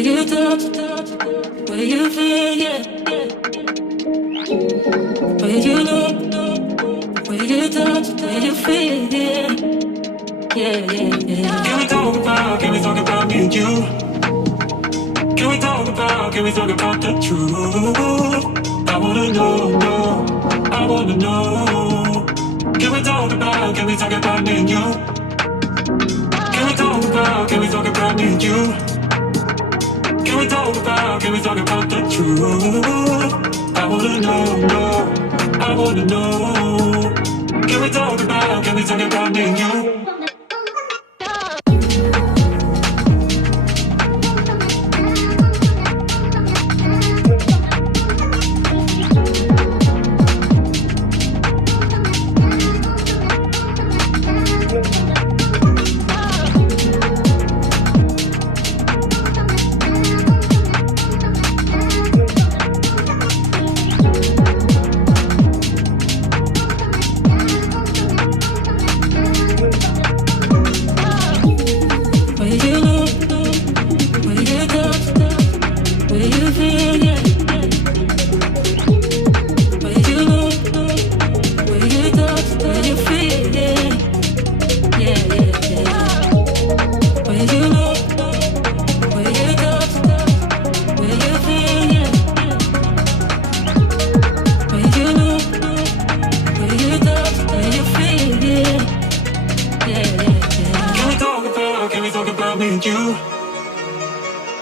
you talk, where you feel, yeah, where you look, where you touch, where you feel, yeah. Can we talk about me and you? Can we talk about the truth? I wanna know, I wanna know. Can we talk about me and you? Can we talk about me and you? Can we talk about the truth? I wanna know, I wanna know. Can we talk about me and you?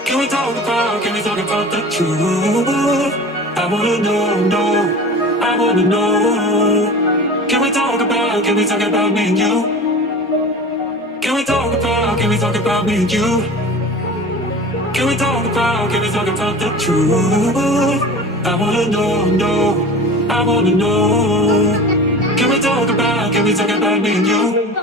Can we talk about the truth? I wanna know, I wanna know. Can we talk about me and you? Can we talk about me and you? Can we talk about the truth? I wanna know, I wanna know. Can we talk about me and you?